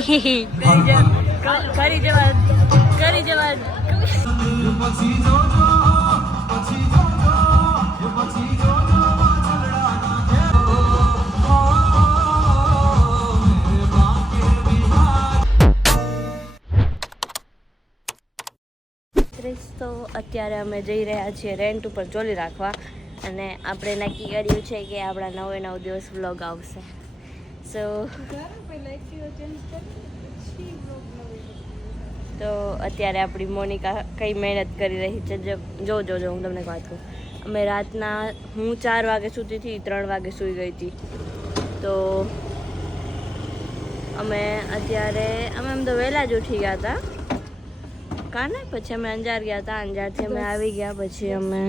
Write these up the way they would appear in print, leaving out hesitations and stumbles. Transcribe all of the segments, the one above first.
કરી જવા તો અત્યારે અમે જઈ રહ્યા છીએ રેન્ટ ઉપર ચોલી રાખવા અને આપણે નક્કી કર્યું છે કે આપણા 9 દિવસ વ્લોગ આવશે સો તો અત્યારે આપણી મોનિકા કઈ મહેનત કરી રહી છે જો હું તમને વાત કહું અમે રાતના હું 4 વાગે સૂતી હતી 3 વાગે સૂઈ ગઈ હતી તો અમે એમ તો વહેલા જ ઉઠી ગયા હતા કાને પછી અમે અંજાર ગયા હતા અંજારથી અમે આવી ગયા પછી અમે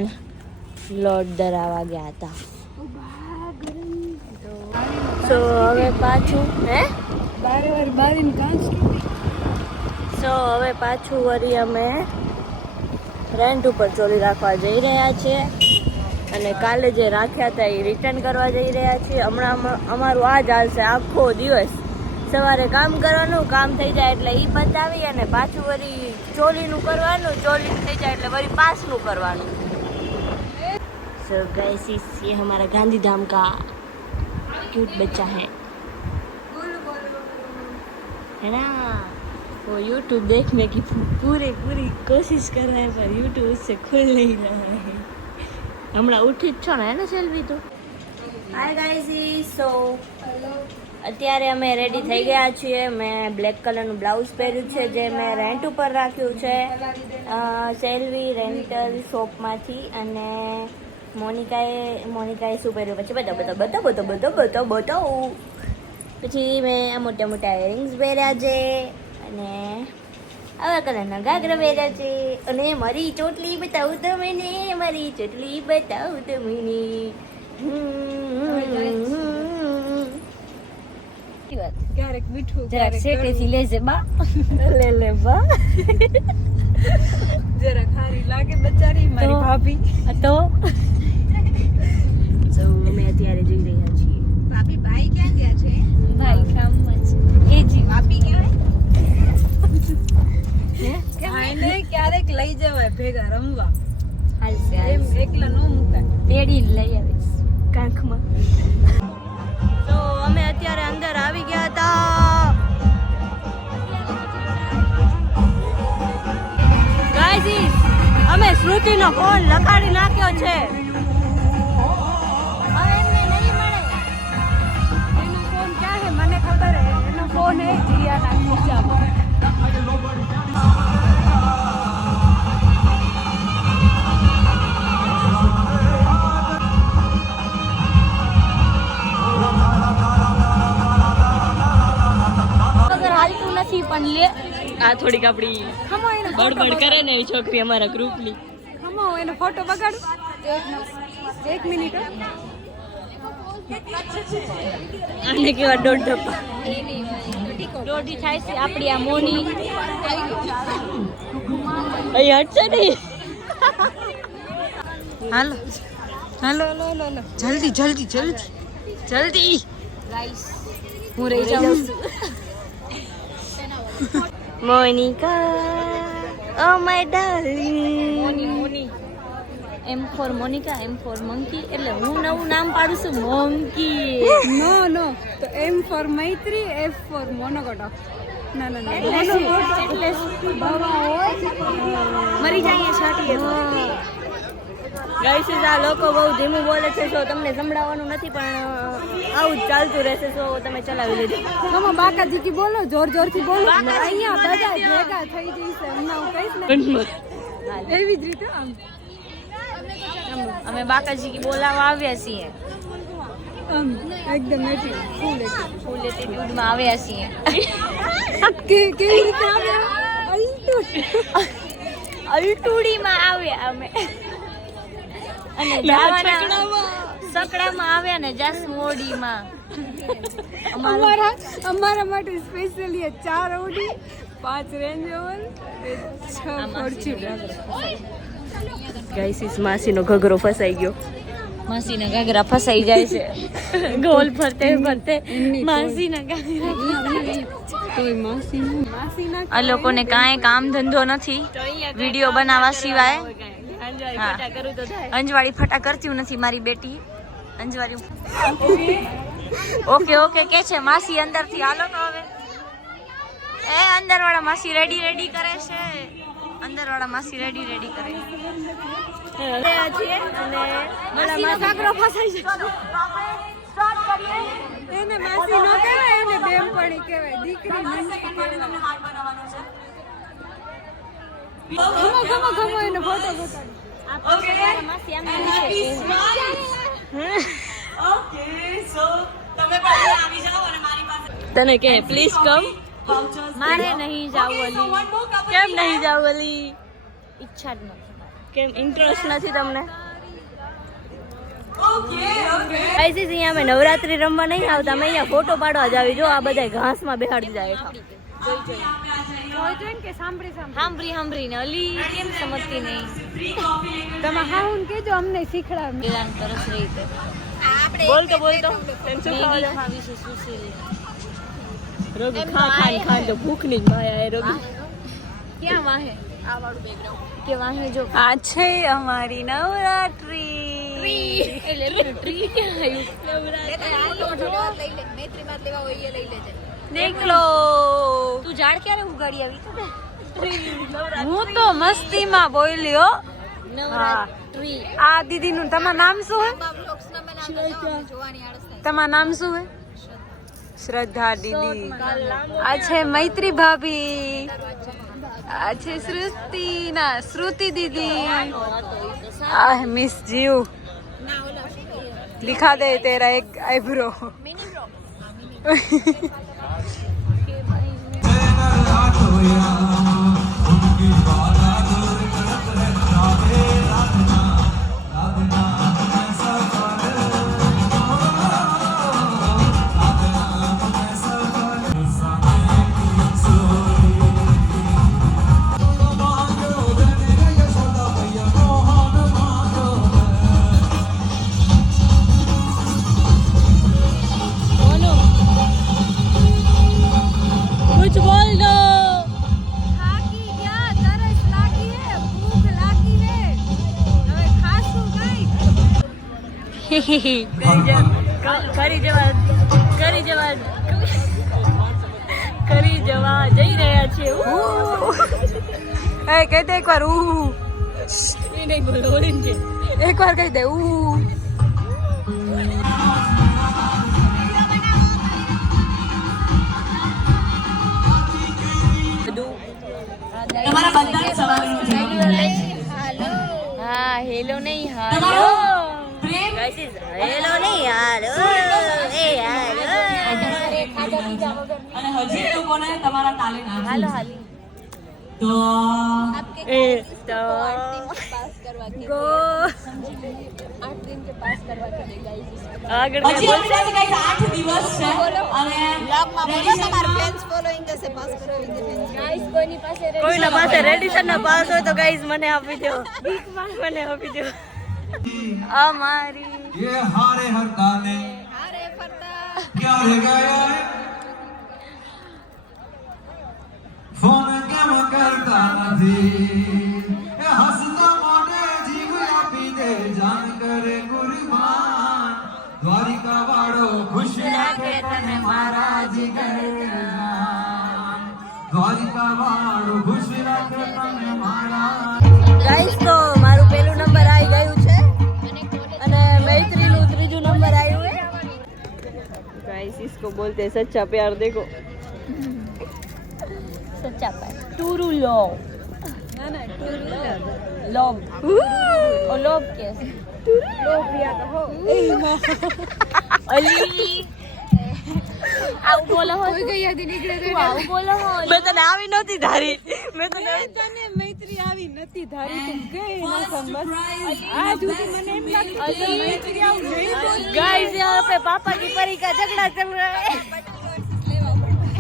લોટ દરાવા ગયા હતા સો હવે પાછું હવે પાછું વળી અમે રેન્ટ ઉપર ચોલી રાખવા જઈ રહ્યા છીએ અને કાલે જે રાખ્યા હતા એ રિટર્ન કરવા જઈ રહ્યા છીએ હમણાં અમારું આ જ હાલશે આખો દિવસ સવારે કામ કરવાનું કામ થઈ જાય એટલે એ બતાવી અને પાછું વળી ચોલીનું કરવાનું ચોલી થઈ જાય એટલે વળી પાસનું કરવાનું सो गाइस ये हमारा गांधीधाम का क्यूट बच्चा है ना वो YouTube देखने की पूरी कोशिश कर रहा है पर YouTube उससे खुल नहीं रहा है हमारा उठी જ છો ને એને સેલ્ફી તો હાય ગાઈસ સો અત્યારે અમે રેડી થઈ ગયા છીએ મેં બ્લેક કલરનું બ્લાઉઝ પહેર્યું છે જે મેં રેન્ટ ઉપર રાખ્યું છે સેલ્વી રેન્ટલ શોપમાંથી અને મોનિકાએ શું પહેર્યું પછી બતાવો પછી મેં આ મોટા ઇયરિંગ્સ પહેર્યા છે અને આવા કલરના ઘાઘરા પહેર્યા છે અને મારી ચોટલી બતાવું તમને ક્યારેક મીઠું જરાક શેકેથી લેજે બા લે બા જરા ખારી લાગે બચારી મારી ભાભી તો અમે અત્યારે જઈ રહ્યા છીએ ભાઈ ક્યાં ગયા છે ભાઈ કામમાં છે એ જી ભાભી ક્યાંય ક્યારેક લઈ જવાય ભેગા રમવા હાલશે એમ એકલા નો મુકાય તેડી લઈ આવીશ કાંખમાં તો અમે અત્યારે અંદર આવી ગયા હતા ગાઈઝ અમે શ્રુતિનો ફોન લગાડી નાખ્યો છે હવે એમને નહીં મળે એનો ફોન ક્યાં છે મને ખબર હે એનો ફોન હે જીયાના ખીચામાં પણ લે આ થોડીક આપડી બડબડ કરે ને એ છોકરી અમારા ગ્રુપની હમો એનો ફોટો બગાડું 1 મિનિટ આને કેવા દોઢ ડબ્બા દોઢી થાય છે આપડી આ મોની અહીં હટશે નહીં હાલો જલ્દી ગાઈસ હું રહી જાઉં છું Monica, oh my darling. Moni. M for Monica, M for monkey. એટલે હું નવું નામ પાડું છું monkey. No. તો M for Maitri, F for Monogoto. ના. એટલે મરી જાય છાટી ગાઈસ આ લોકો બહુ ધીમું બોલે છે તો તમને સંભળાવવાનું નથી પણ આવું જ ચાલતું રહેશે તો તમે ચલાવી લેજો તમે બાકાજી કી બોલો જોરથી બોલો અહીંયા બધા ભેગા થઈ જઈશે હમણાં હું કહીશ ને એવી જ રીતે અમે બાકાજી કી બોલાવા આવ્યા છીએ એકદમ ફૂલ એટીટ્યુડમાં આવ્યા છીએ કેવી રીતે આવ્યા અલટુડીમાં આવ્યા અમે અને સકડામાં આવ્યા ને જાસમોડીમાં અમારા માટે specially 4 Audi 5 Range Rover 6 Fortuner guys માસીનો ઘઘરો ફસાઈ ગયો માસીના ઘાઘરા ફસાઈ જાય છે ગોલ ફરતે ફરતે માસીના ઘાઘરા આ લોકોને કાંઈ કામ ધંધો નથી વિડીયો બનાવવા સિવાય અંજવાળી ફટા કરતી નથી મારી બેટી અંજવાળી ઓકે ઓકે કે છે માસી અંદર થી હાલો તો હવે એ અંદર વાળા માસી રેડી કરે છે અંદર વાળા માસી રેડી કરે છે અને માસીનો ઘાઘરો ફસાઈ છે એને માસી નો કહેવાય એને બેનપણી કહેવાય દીકરી નંદી હાર બનાવવાનો છે ગમો એનો ફોટો બતાડો ઓકે માસી આમ ઓકે સો તમે પહેલા આવી જાઓ અને મારી પાસે તને કે પ્લીઝ કમ મારે નહીં જાવું અલી કેમ નહીં જાવું અલી ઈચ્છા જ નથી કેમ ઇન્ટરેસ્ટ નથી તમને ગાઈસ અહીંયા અમે નવરાત્રી રમવા નહીં આવતા અમે અહીંયા ફોટો પાડવા જ આવી જો આ બધા ઘાસમાં બેહાડી જાય સાંભળી ને અલી કેમ સમજતી નહીં તમે હાઉન કેજો અમને શીખડાવ તરસ રહી તે બોલતો ટેન્શન ખાવી છે સુશીલ રોગી ખા તો ભૂખ ની માયા એ રોગી ક્યાં વાહે આ વાળું બેકગ્રાઉન્ડ કે વાહે જો આ છે અમારી નવરાત્રી એટલે ટ્રી નવરાત્રી મૈત્રી માં લેવા હોય એ લઈ લેજે દેખ લો તું ઝાડ ક્યારે ઉગાડી આવી હું તો મસ્તીમાં બોલ્યો નવરાત્રી આ દીદી નું તમારું નામ શું હે તમારું નામ શું હે શ્રદ્ધા દીદી આ છે મૈત્રી ભાભી આ છે શ્રુતિ દીદી આ મિસ જીવ दिखा दे तेरा एक आईब्रो કરી જવા જઈ રહ્યા છે કહી દે એક વાર નહીં બોલો એક વાર કહી દે હા હેલો નહીં હાલો હેલો નહીં હાલો એ હાલો અને હજી લોકોને તમારા તાલે ના હાલો હાલી તો એ તો પાસ કરવા કે ગો 8 दिन के पास करवा के दे गाइस આગળ મે બોલશે ગાઈસ 8 દિવસ છે અને બ્લોગમાં બોલો તમારા ફ્રેન્ડ્સ ફોલોઈંગ कैसे पास કરાવી દે ગાઈસ કોઈના પાસે રેડિશન ના પાસ હોય તો ગાઈસ મને આપી દો ભીખ માંગ મને આપી દો અમારી ये हारे हरता ने हारे फरता क्या रह गया है फोन केम करता નથી એ હસતા મોઢે જીવ આપી દે જાન કરે કુરબાન દ્વારિકા વાળો ખુશ રાખે તને મારા જીગર દ્વારિકા વાળો ખુશ રાખે તને મારા ગાઈસ તો મારું પહેલું નંબર આવી ગયું છે અને मैत्रीનું ત્રીજું નંબર આવ્યું है गाइस इसको बोलते हैं सच्चा प्यार देखो सच्चा प्यार टूरू लव ना ना टूरू लव ओ लव कैसे टूरू लव या कहो अली આવું બોલો હો કોઈ ગઈ હતી નીકળે તો આવું બોલો હો મેં તને આવી નહોતી ધારી મેં તને મૈત્રી આવી નથી ધારી તું ગઈ ના સમજ આ તું મને એમ લાગતું મૈત્રી આવું નહીં ગાઈસ યહાં पे पापा की परी का झगड़ा चल रहा है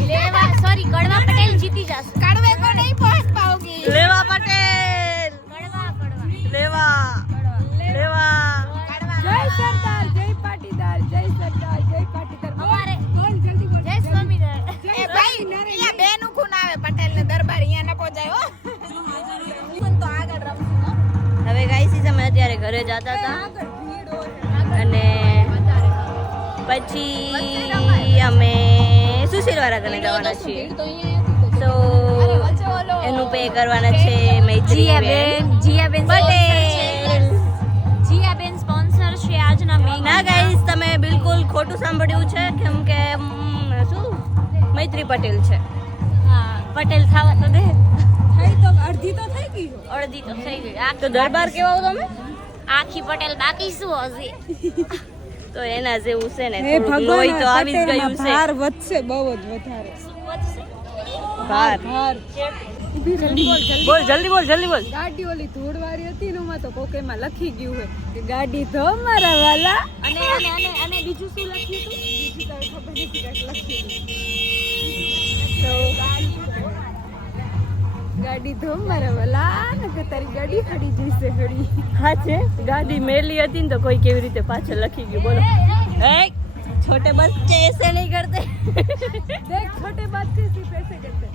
लेवा सॉरी कड़वा पटेल जीती जास कड़वे को नहीं पहुंच पाओगी लेवा पटेल कड़वा लेवा लेवा जय ઘરે જતા હતા અને પછી અમે સુશીલવાળા કને જવાના છીએ. તો એનું પે કરવાના છે મૈત્રીબેન જીયાબેન સ્પોન્સર છે આજના મેં. ના ગાઈસ, તમે બિલકુલ ખોટું સાંભળ્યું છે, કેમ કે શું મૈત્રી પટેલ છે. હા, પટેલ ખાવા તો દે. અડધી તો થઈ ગઈ. અડધી તો થઈ ગઈ. તો દરબાર કેવા આવો તમે? આખી પટેલ બાકી શું હશે? તો એના જેવું છે ને, હે થોડુંક લોહી તો આવી જ ભગવાન, ગયું છે. ભાર વધશે બહુ જ વધારે. શું વધશે? ભાર. ભાર. બોલ જલ્દી બોલ. ગાડી ઓલી ધૂળવાળી હતી ને એમાં તો કોક એમાં લખી ગયું હોય કે ગાડી તો અમારા વાલા. અને બીજું શું લખ્યું હતું? બીજું તો ખબર નથી કાંઈક લખ્યું હતું. ગાડી તો અમારા વાલા ને કે તારી ગાડી ખડી જશે ખડી. હા છે, ગાડી મેલી હતી ને તો કોઈ કેવી રીતે પાછળ લખી ગયું. બોલો. એ છોટે બચ્ચે ऐसे नहीं करते. देख छोटे बात से पैसे करते.